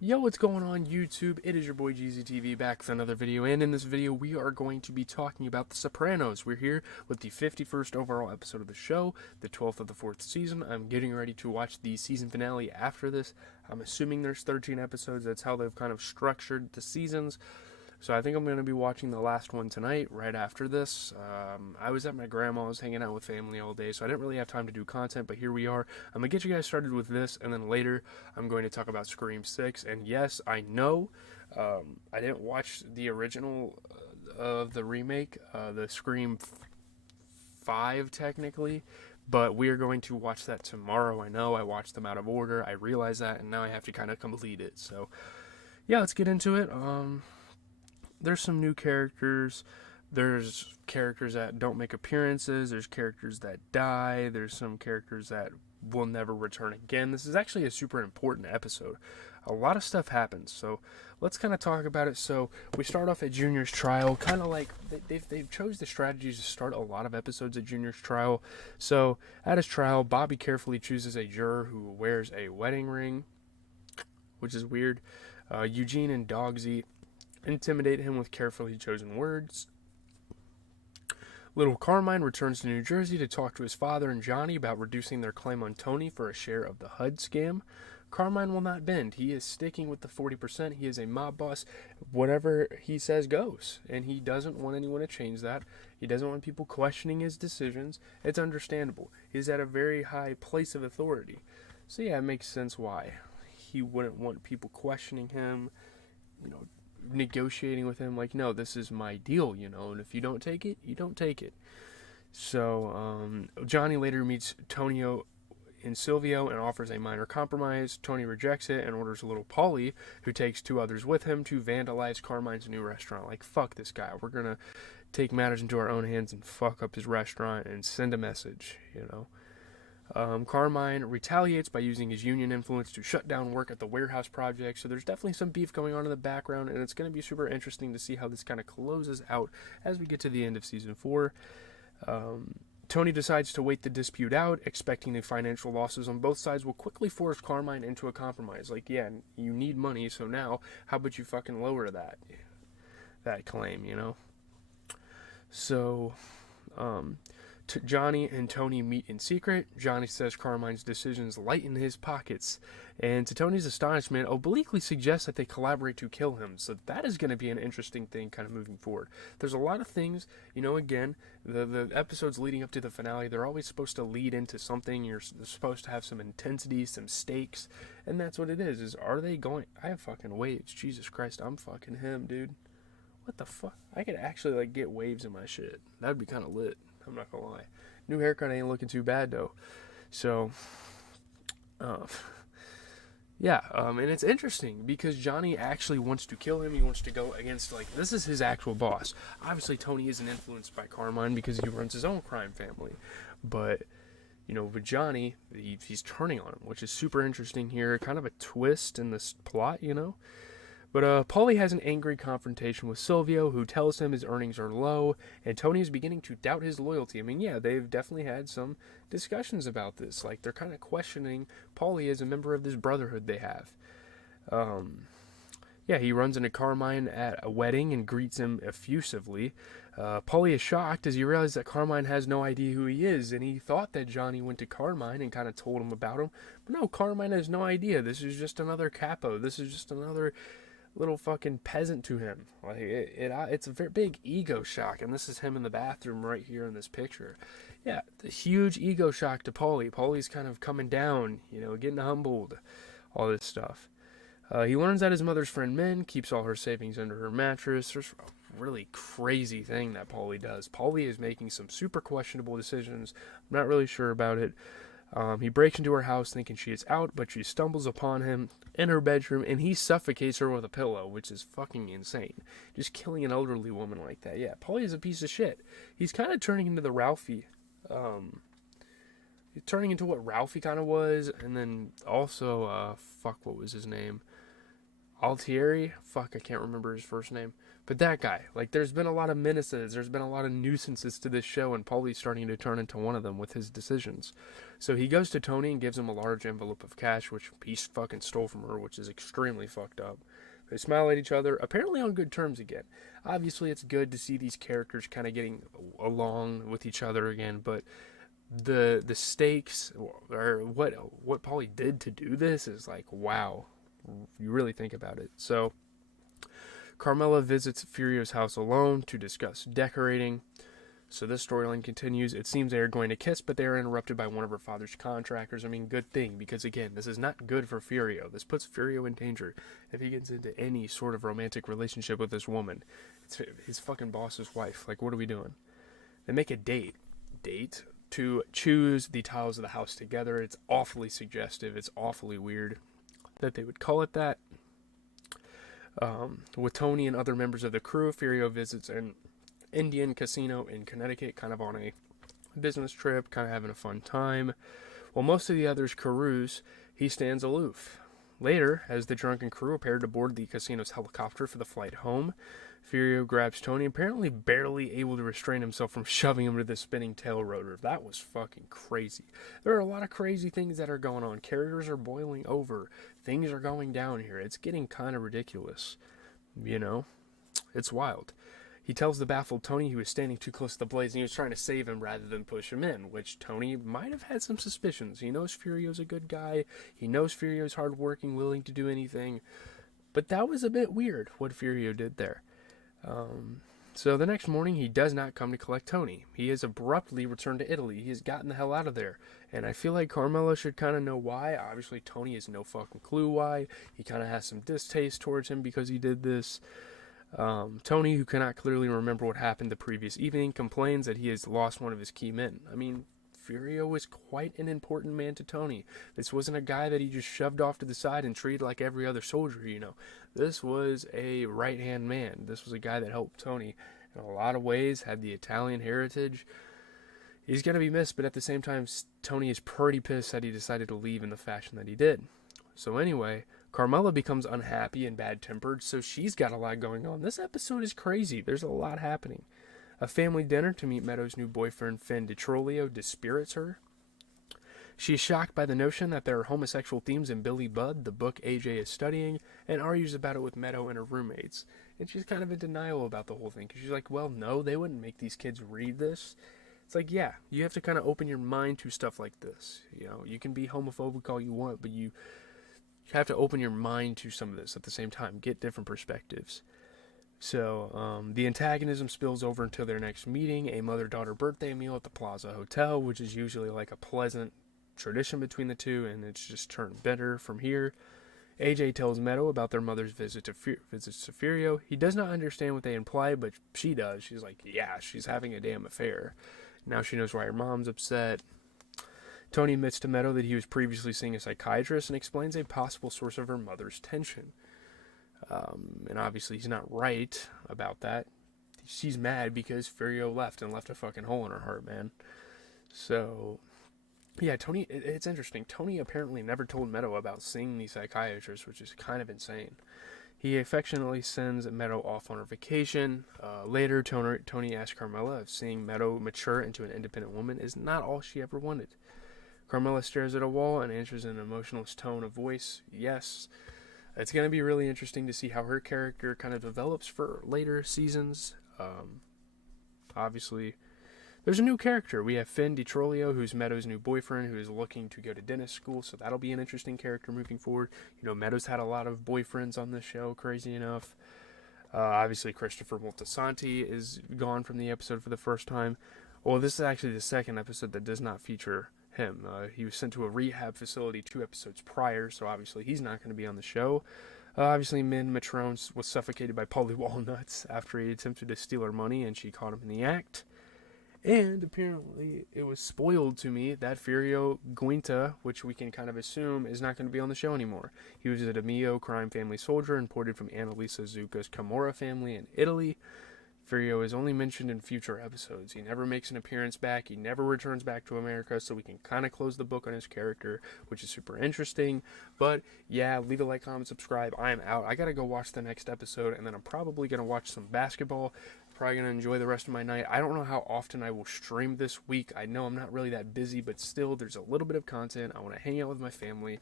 Yo, what's going on YouTube? It is your boy GZTV back with another video, and in this video we are going to be talking about The Sopranos. We're here with the 51st overall episode of the show, the 12th of the 4th season. I'm getting ready to watch the season finale after this. I'm assuming there's 13 episodes. That's how they've kind of structured the seasons. So I think I'm going to be watching the last one tonight, right after this. I was at my grandma's hanging out with family all day, so I didn't really have time to do content, but here we are. I'm going to get you guys started with this, and then later I'm going to talk about Scream 6. And yes, I know I didn't watch the original of the remake, the Scream 5 technically, but we are going to watch that tomorrow. I know I watched them out of order. I realize that, and now I have to kind of complete it. So yeah, let's get into it. There's some new characters. There's characters that don't make appearances. There's characters that die. There's some characters that will never return again. This is actually a super important episode. A lot of stuff happens, so let's kind of talk about it. So we start off at Junior's trial, kind of like they've chose the strategies to start a lot of episodes at Junior's trial. So at his trial, Bobby carefully chooses a juror who wears a wedding ring, which is weird. Eugene and Dogsy intimidate him with carefully chosen words. Little Carmine returns to New Jersey to talk to his father and Johnny about reducing their claim on Tony for a share of the HUD scam. Carmine will not bend. He is sticking with the 40%. He is a mob boss. Whatever he says goes. And he doesn't want anyone to change that. He doesn't want people questioning his decisions. It's understandable. He's at a very high place of authority. So yeah, it makes sense why he wouldn't want people questioning him, negotiating with him like, no, this is my deal, and if you don't take it, you don't take it. So Johnny later meets Tonio and Silvio and offers a minor compromise. Tony rejects it and orders little Paulie, who takes two others with him, to vandalize Carmine's new restaurant. Like, fuck this guy. We're gonna take matters into our own hands and fuck up his restaurant and send a message. Carmine retaliates by using his union influence to shut down work at the warehouse project. So there's definitely some beef going on in the background, and it's going to be super interesting to see how this kind of closes out as we get to the end of season 4. Tony decides to wait the dispute out, expecting the financial losses on both sides will quickly force Carmine into a compromise. Like, yeah, you need money, so now how about you fucking lower that claim. So Johnny and Tony meet in secret. Johnny says Carmine's decisions lighten his pockets, and to Tony's astonishment, obliquely suggests that they collaborate to kill him. So that is going to be an interesting thing kind of moving forward. There's a lot of things, again, the episodes leading up to the finale, they're always supposed to lead into something. You're supposed to have some intensity, some stakes, and that's what it is are they going... I have fucking waves. Jesus Christ, I'm fucking him, dude. What the fuck? I could actually, get waves in my shit. That'd be kind of lit. I'm not gonna lie. New haircut ain't looking too bad though. So, yeah, and it's interesting because Johnny actually wants to kill him. He wants to go against, this is his actual boss. Obviously, Tony isn't influenced by Carmine because he runs his own crime family. But, with Johnny, he's turning on him, which is super interesting here. Kind of a twist in this plot. But Paulie has an angry confrontation with Silvio, who tells him his earnings are low, and Tony is beginning to doubt his loyalty. I mean, yeah, they've definitely had some discussions about this. They're kind of questioning Paulie as a member of this brotherhood they have. Yeah, he runs into Carmine at a wedding and greets him effusively. Paulie is shocked as he realizes that Carmine has no idea who he is, and he thought that Johnny went to Carmine and kind of told him about him. But no, Carmine has no idea. This is just another capo. This is just another little fucking peasant to him. It's a very big ego shock, and this is him in the bathroom right here in this picture. Yeah, the huge ego shock to Paulie. Paulie's kind of coming down, getting humbled, all this stuff. He learns that his mother's friend Min keeps all her savings under her mattress. There's a really crazy thing that Paulie does. Paulie is making some super questionable decisions. I'm not really sure about it. He breaks into her house thinking she is out, but she stumbles upon him in her bedroom, and he suffocates her with a pillow, which is fucking insane. Just killing an elderly woman like that. Yeah, Paulie is a piece of shit. He's kind of turning into the Ralphie. He's turning into what Ralphie kind of was, and then also, what was his name? Altieri, fuck, I can't remember his first name, but that guy. Like, there's been a lot of menaces, there's been a lot of nuisances to this show, and Paulie's starting to turn into one of them with his decisions. So he goes to Tony and gives him a large envelope of cash, which he fucking stole from her, which is extremely fucked up. They smile at each other, apparently on good terms again. Obviously, it's good to see these characters kind of getting along with each other again, but the stakes, or what Paulie did to do this is like, wow. You really think about it. So, Carmela visits Furio's house alone to discuss decorating. So this storyline continues. It seems they are going to kiss, but they are interrupted by one of her father's contractors. I mean, good thing, because again, this is not good for Furio. This puts Furio in danger if he gets into any sort of romantic relationship with this woman. It's his fucking boss's wife. Like, what are we doing? They make a date to choose the tiles of the house together. It's awfully suggestive. It's awfully weird that they would call it that. With Tony and other members of the crew, Furio visits an Indian casino in Connecticut, kind of on a business trip, kind of having a fun time. While most of the others carouse, he stands aloof. Later, as the drunken crew appear to board the casino's helicopter for the flight home, Furio grabs Tony, apparently barely able to restrain himself from shoving him to the spinning tail rotor. That was fucking crazy. There are a lot of crazy things that are going on. Characters are boiling over. Things are going down here. It's getting kind of ridiculous. You know? It's wild. He tells the baffled Tony he was standing too close to the blaze and he was trying to save him rather than push him in, which Tony might have had some suspicions. He knows Furio's a good guy. He knows Furio's hardworking, willing to do anything. But that was a bit weird, what Furio did there. So the next morning, he does not come to collect Tony. He has abruptly returned to Italy. He has gotten the hell out of there. And I feel like Carmela should kind of know why. Obviously, Tony has no fucking clue why. He kind of has some distaste towards him because he did this. Tony, who cannot clearly remember what happened the previous evening, complains that he has lost one of his key men. I mean, Furio was quite an important man to Tony. This wasn't a guy that he just shoved off to the side and treated like every other soldier, you know. This was a right-hand man. This was a guy that helped Tony in a lot of ways, had the Italian heritage. He's going to be missed, but at the same time, Tony is pretty pissed that he decided to leave in the fashion that he did. So anyway, Carmela becomes unhappy and bad-tempered, so she's got a lot going on. This episode is crazy. There's a lot happening. A family dinner to meet Meadow's new boyfriend, Finn DiTrolio, dispirits her. She is shocked by the notion that there are homosexual themes in Billy Budd, the book AJ is studying, and argues about it with Meadow and her roommates. And she's kind of in denial about the whole thing, because she's like, well, no, they wouldn't make these kids read this. It's like, yeah, you have to kind of open your mind to stuff like this. You know, you can be homophobic all you want, but you have to open your mind to some of this at the same time. Get different perspectives. So, the antagonism spills over until their next meeting, a mother-daughter birthday meal at the Plaza Hotel, which is usually like a pleasant tradition between the two, and it's just turned better from here. AJ tells Meadow about their mother's visits to Furio. He does not understand what they imply, but she does. She's like, yeah, she's having a damn affair. Now she knows why her mom's upset. Tony admits to Meadow that he was previously seeing a psychiatrist and explains a possible source of her mother's tension. And obviously he's not right about that. She's mad because Furio left and left a fucking hole in her heart, man. So, yeah, Tony, it's interesting. Tony apparently never told Meadow about seeing the psychiatrist, which is kind of insane. He affectionately sends Meadow off on her vacation. Later, Tony asks Carmela if seeing Meadow mature into an independent woman is not all she ever wanted. Carmela stares at a wall and answers in an emotionless tone of voice, yes. It's going to be really interesting to see how her character kind of develops for later seasons. Obviously, there's a new character. We have Finn DiTrolio, who's Meadow's new boyfriend, who is looking to go to dentist school, so that'll be an interesting character moving forward. You know, Meadow's had a lot of boyfriends on this show, crazy enough. Obviously, Christopher Moltisanti is gone from the episode for the first time. Well, this is actually the second episode that does not feature him. He was sent to a rehab facility 2 episodes prior, so obviously he's not going to be on the show. Obviously, Min Matrone was suffocated by Polly Walnuts after he attempted to steal her money, and she caught him in the act. And apparently, it was spoiled to me that Furio Guinta, which we can kind of assume, is not going to be on the show anymore. He was a DeMio crime family soldier imported from Annalisa Zucca's Camorra family in Italy. Furio is only mentioned in future episodes. He never makes an appearance back. He never returns back to America, so we can kind of close the book on his character, which is super interesting. But yeah, leave a like, comment, subscribe. I'm out. I gotta go watch the next episode, and then I'm probably gonna watch some basketball. Probably gonna enjoy the rest of my night. I don't know how often I will stream this week. I know I'm not really that busy, but still, there's a little bit of content. I want to hang out with my family.